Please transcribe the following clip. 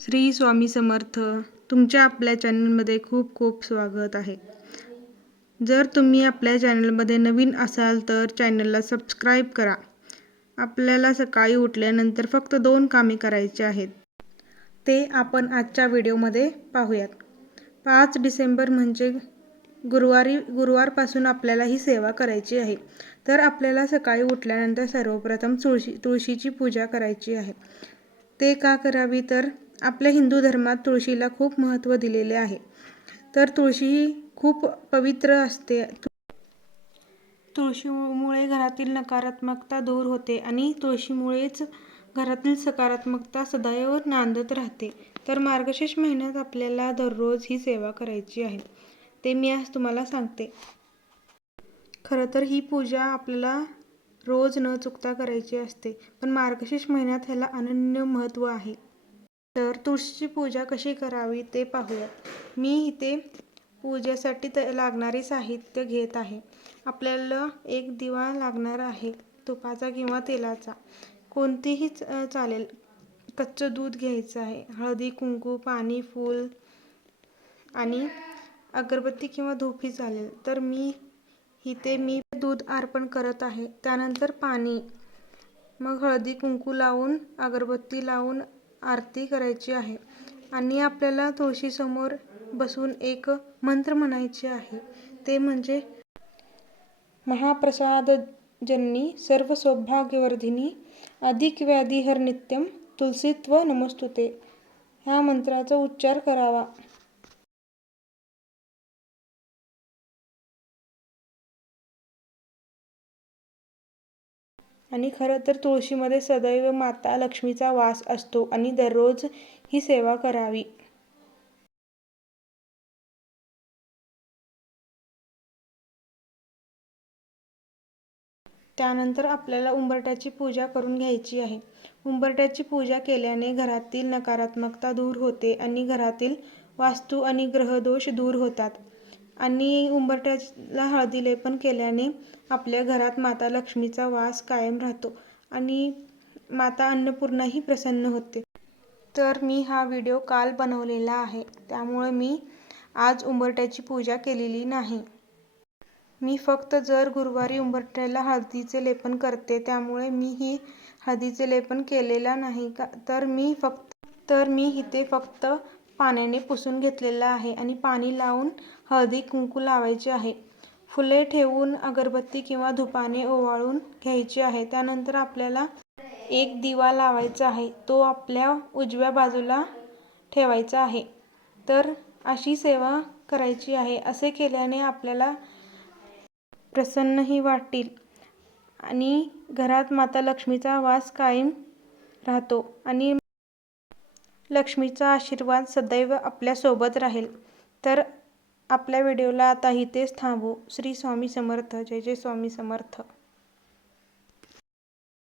श्री स्वामी समर्थ तुमच्या आपल्या चॅनलमध्ये खूप खूप स्वागत आहे. जर तुम्ही आपल्या चॅनलमध्ये नवीन असाल तर चॅनलला सबस्क्राईब करा. आपल्याला सकाळी उठल्यानंतर फक्त दोन कामे करायची आहेत. ते आपण आजच्या व्हिडिओमध्ये पाहूयात. पाच डिसेंबर म्हणजे गुरुवारी गुरुवारपासून आपल्याला ही सेवा करायची आहे. तर आपल्याला सकाळी उठल्यानंतर सर्वप्रथम तुळशी तुळशीची पूजा करायची आहे. ते का करावी तर आपल्या हिंदू धर्मात तुळशीला खूप महत्त्व दिलेले आहे. तर तुळशी ही खूप पवित्र असते. तुळशीमुळे घरातील नकारात्मकता दूर होते आणि तुळशीमुळेच घरातील सकारात्मकता सदैव नांदत राहते. तर मार्गशीर्ष महिन्यात आपल्याला दररोज ही सेवा करायची आहे. ते मी आज तुम्हाला सांगते. खरं तर ही पूजा आपल्याला रोज न चुकता करायची असते. पण मार्गशीर्ष महिन्यात ह्याला अनन्य महत्त्व आहे. तर तुळशीची पूजा कशी करावी ते पाहूयात. मी इथे पूजेसाठी त लागणारे साहित्य घेत आहे. आपल्याला एक दिवा लागणार आहे तुपाचा किंवा तेलाचा. कोणतीही चालेल. कच्चं दूध घ्यायचं आहे. हळदी कुंकू पाणी फूल आणि अगरबत्ती किंवा धोपी चालेल. तर मी इथे मी दूध अर्पण करत आहे. त्यानंतर पाणी. मग हळदी कुंकू लावून अगरबत्ती लावून आरती करायची आहे. आणि आपल्याला तुळशीसमोर बसून एक मंत्र म्हणायचे आहे. ते म्हणजे महाप्रसाद जननी सर्व सौभाग्यवर्धिनी अधिक व्याधिहर नित्यम तुलसीत्व नमस्तुते. ह्या मंत्राचा उच्चार करावा. आणि खरं तर तुळशीमध्ये सदैव माता लक्ष्मीचा वास असतो आणि दररोज ही सेवा करावी. त्यानंतर आपल्याला उंबरट्याची पूजा करून घ्यायची आहे. उंबरट्याची पूजा केल्याने घरातील नकारात्मकता दूर होते आणि घरातील वास्तू आणि ग्रहदोष दूर होतात. आणि उंबरट्याला हळदीलेपन केल्याने आपल्या घरात माता लक्ष्मीचा वास कायम राहतो आणि माता अन्नपूर्णाही प्रसन्न होते. तर मी हा व्हिडिओ काल बनवलेला आहे. त्यामुळे मी आज उंबरट्याची पूजा केलेली नाही. मी फक्त जर गुरुवारी उंबरठ्याला हळदीचे लेपन करते त्यामुळे मी ही हळदीचे लेपन केलेला नाही का? तर मी फक्त तर मी इथे फक्त पाण्याने पुसून घेतलेलं आहे आणि पाणी लावून हळदी कुंकू लावायचे आहे. फुले ठेवून अगरबत्ती किंवा धुपाने ओवाळून घ्यायची आहे. त्यानंतर आपल्याला एक दिवा लावायचा आहे. तो आपल्या उजव्या बाजूला ठेवायचा आहे. तर अशी सेवा करायची आहे. असे केल्याने आपल्याला प्रसन्नही वाटेल आणि घरात माता लक्ष्मीचा वास कायम राहतो आणि लक्ष्मीचा आशीर्वाद सदैव आपल्यासोबत राहील. तर आपल्या व्हिडिओला आता इथेच थांबू. श्री स्वामी समर्थ. जय जय स्वामी समर्थ.